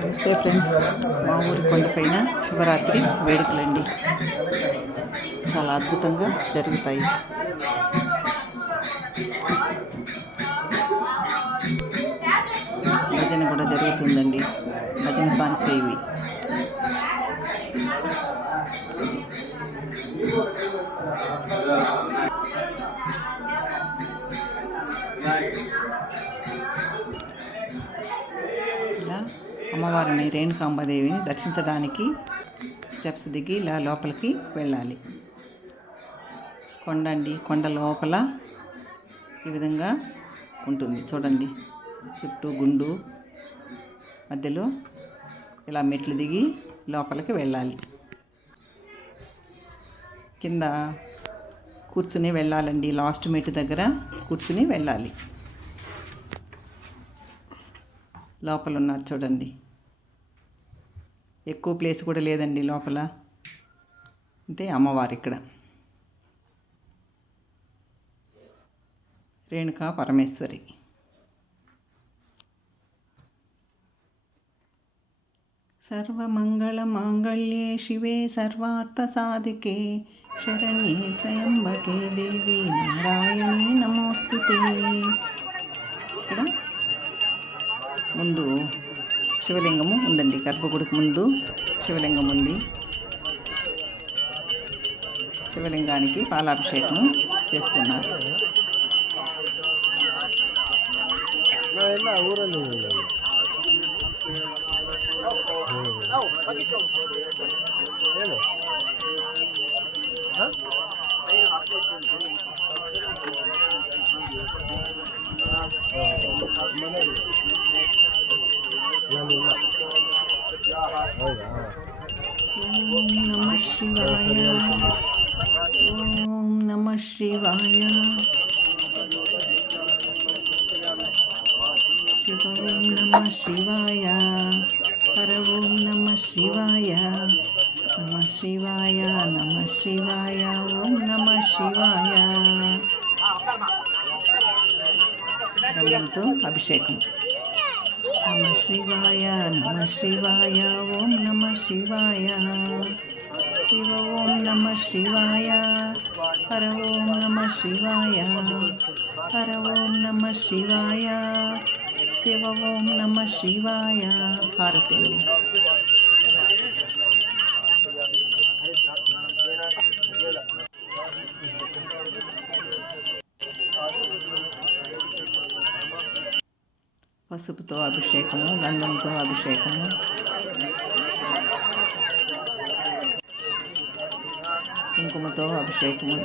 నమస్తే ఫ్రెండ్స్, మా ఊరి కొండపైన శివరాత్రి వేడుకలండి చాలా అద్భుతంగా జరుగుతాయి. భజన కూడా జరుగుతుందండి. భజన సాంగ్స్ ఇవి. ఇలా అమ్మవారిని రేణుకాంబదేవిని దర్శించడానికి స్టెప్స్ దిగి ఇలా లోపలికి వెళ్ళాలి. కొండ అండి, కొండ లోపల ఈ విధంగా ఉంటుంది చూడండి. చుట్టూ గుండు, మధ్యలో ఇలా మెట్లు దిగి లోపలికి వెళ్ళాలి. కింద కూర్చుని వెళ్ళాలండి. లాస్ట్ మెట్టు దగ్గర కూర్చుని వెళ్ళాలి. లోపల ఉన్నారు చూడండి. ఎక్కువ ప్లేస్ కూడా లేదండి లోపల. అంటే అమ్మవారు ఇక్కడ రేణుకా పరమేశ్వరి. సర్వమంగళ మాంగళ్యే శివే సర్వార్థ సాధికే శరణ్యే త్రయంబకే దేవి నారాయణీ నమోస్తుతే. ఇక్కడ ముందు శివలింగము ఉందండి. గర్భగుడికి ముందు శివలింగం ఉంది. శివలింగానికి పాలాభిషేకం చేస్తున్నారు. ఓం నమః శివాయ. శివ ఓం నమః శివాయ. హర ఓం నమః శివాయ. నమః శివాయ, నమః శివాయ, ఓం నమః శివాయ. గంధంతో అభిషేకం. నమః శివాయ, నమః శివాయ, ఓం నమః శివాయ. శివ ఓం నమః శివాయ. హర ఓం నమః శివాయ. హర ఓం నమః శివాయ. శివ ఓం నమః శివాయ. హారతి అండి. పసుపుతో అభిషేకము, గంధంతో అభిషేకము, కుంకుమతో అభిషేకము.